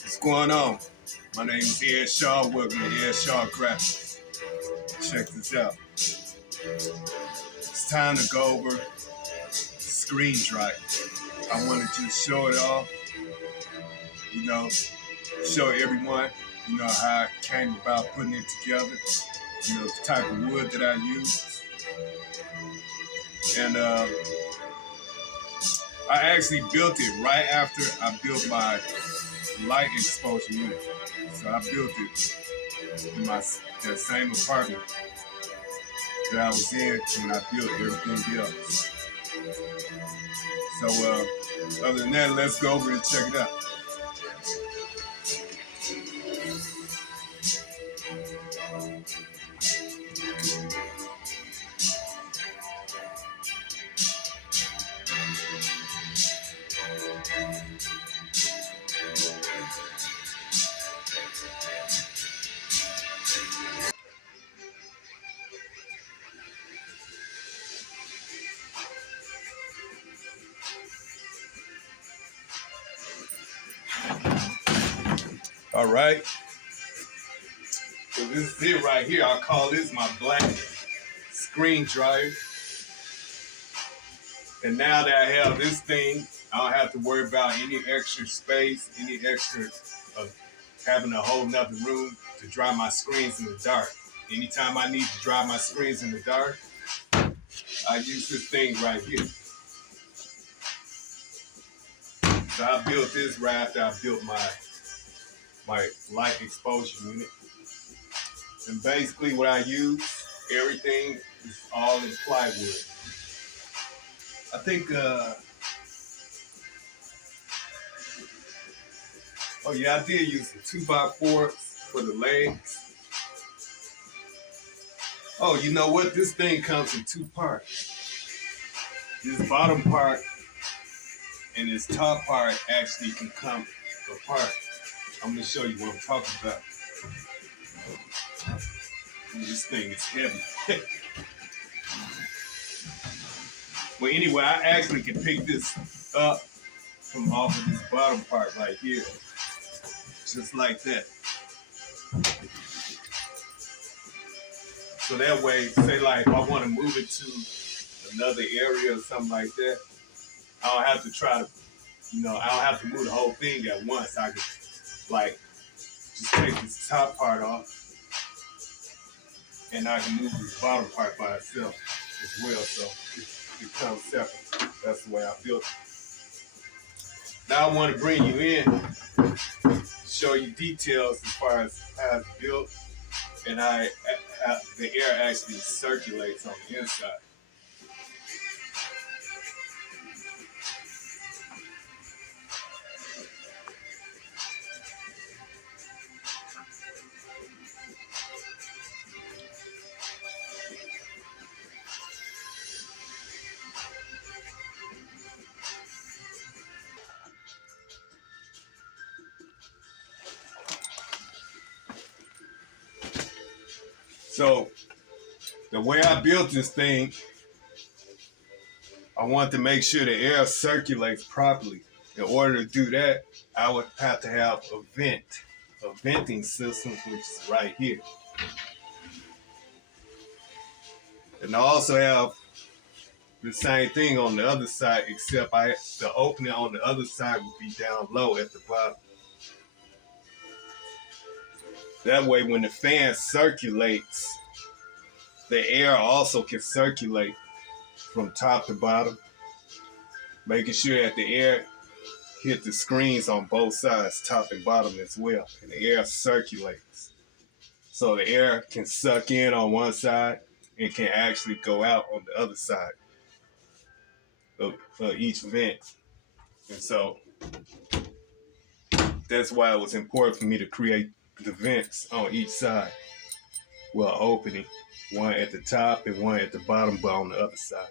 What's going on? My name is Ed Shaw. Welcome to Ed Shaw Graphics. Check this out. It's time to go over screen drive. I wanted to show it off, show everyone, how I came about putting it together, the type of wood that I use. And I actually built it right after I built my light exposure unit. So I built it in that same apartment that I was in when I built everything else. So other than that, let's go over and check it out. All right. So this is it right here. I call this my black screen drive. And now that I have this thing, I don't have to worry about any extra space, any extra of having a whole nother room to dry my screens in the dark. Anytime I need to dry my screens in the dark, I use this thing right here. So I built this right after I built my light exposure unit. And basically what I use, everything is all in plywood. I think, oh yeah, I did use the 2x4 for the legs. Oh, you know what? This thing comes in two parts. This bottom part and this top part actually can come apart. I'm gonna show you what I'm talking about. This thing is heavy. Well, anyway, I actually can pick this up from off of this bottom part right here. Just like that. So that way, say like if I want to move it to another area or something like that, I don't have to try to, I don't have to move the whole thing at once. I could like just take this top part off and I can move this bottom part by itself as well. So it comes separate. That's the way I built it. Now I want to bring you in, show you details as far as how it's built and how the air actually circulates on the inside. So the way I built this thing, I want to make sure the air circulates properly. In order to do that, I would have to have a venting system, which is right here. And I also have the same thing on the other side, except the opening on the other side would be down low at the bottom. That way, when the fan circulates, the air also can circulate from top to bottom, making sure that the air hit the screens on both sides, top and bottom as well, and the air circulates. So the air can suck in on one side and can actually go out on the other side of each vent. And so that's why it was important for me to create the vents on each side. Well, opening, one at the top and one at the bottom, but on the other side.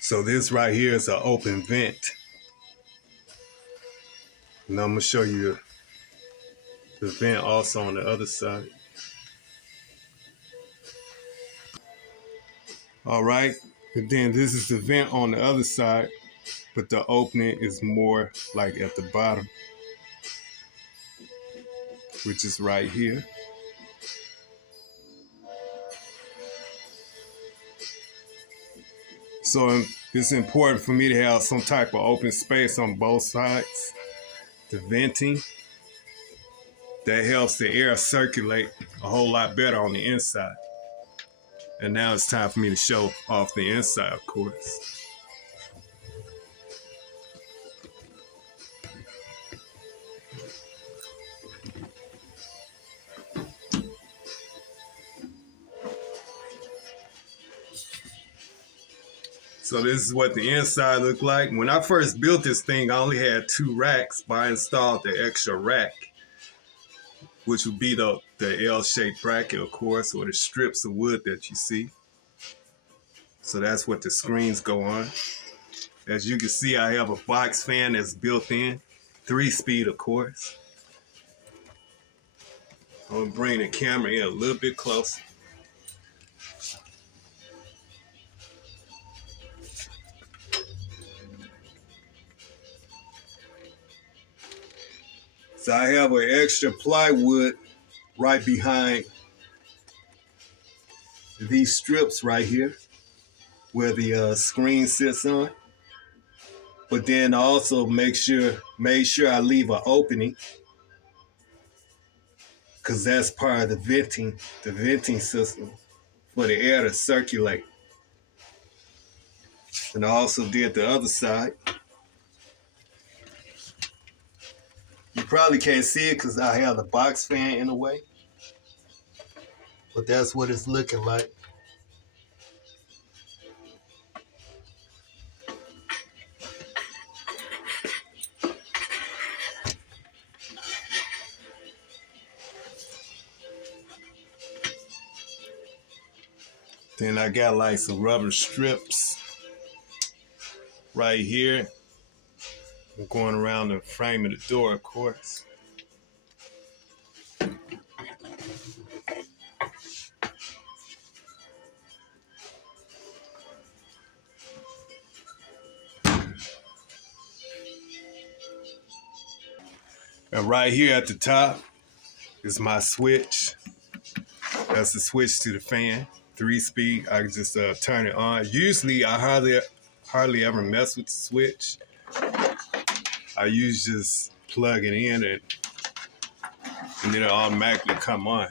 So this right here is an open vent. And I'm gonna show you the vent also on the other side. All right, and then this is the vent on the other side, but the opening is more like at the bottom, which is right here. So it's important for me to have some type of open space on both sides. The venting, that helps the air circulate a whole lot better on the inside. And now it's time for me to show off the inside, of course. So this is what the inside looked like. When I first built this thing, I only had 2 racks, but I installed the extra rack, which would be the L-shaped bracket, of course, or the strips of wood that you see. So that's what the screens go on. As you can see, I have a box fan that's built in, 3-speed, of course. I'm gonna bring the camera in a little bit closer. So I have an extra plywood right behind these strips right here where the screen sits on. But then I also made sure I leave an opening, because that's part of the venting system for the air to circulate. And I also did the other side. You probably can't see it because I have the box fan in the way, but that's what it's looking like. Then I got like some rubber strips right here. I'm going around the frame of the door, of course. And right here at the top is my switch. That's the switch to the fan, 3-speed. I can just turn it on. Usually I hardly ever mess with the switch. I usually just plug it in and then it automatically come on.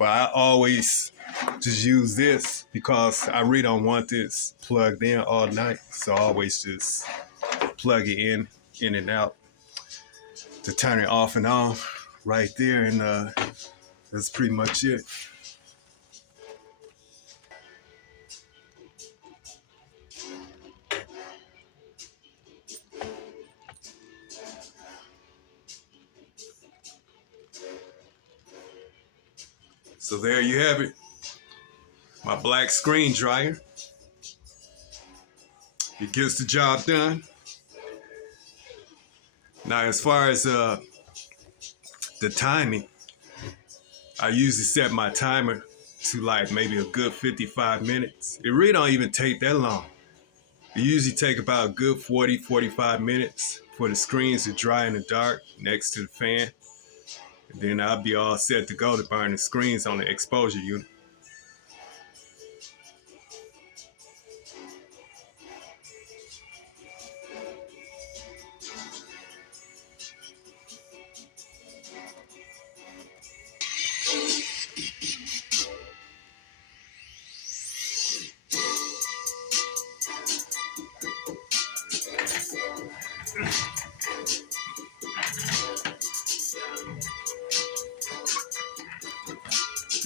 But I always just use this because I really don't want this plugged in all night. So I always just plug it in and out to turn it off and on right there. And that's pretty much it. So there you have it. My black screen dryer. It gets the job done. Now, as far as the timing, I usually set my timer to like maybe a good 55 minutes. It really don't even take that long. It usually take about a good 40, 45 minutes for the screens to dry in the dark next to the fan. And then I'll be all set to go to burn the screens on the exposure unit.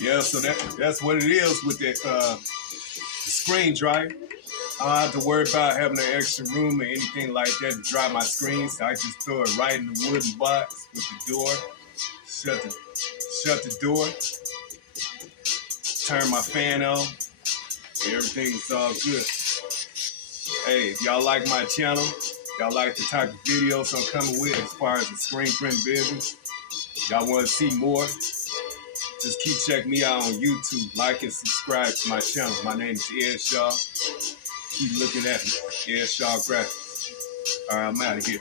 Yeah, so that's what it is with the screen driver. I don't have to worry about having an extra room or anything like that to dry my screens. I just throw it right in the wooden box with the door. Shut the door. Turn my fan on. Everything's all good. Hey, if y'all like my channel, y'all like the type of videos I'm coming with as far as the screen print business, y'all want to see more, just keep checking me out on YouTube. Like and subscribe to my channel. My name is Ed Shaw. Keep looking at me. Ed Shaw Graphics. All right, I'm out of here.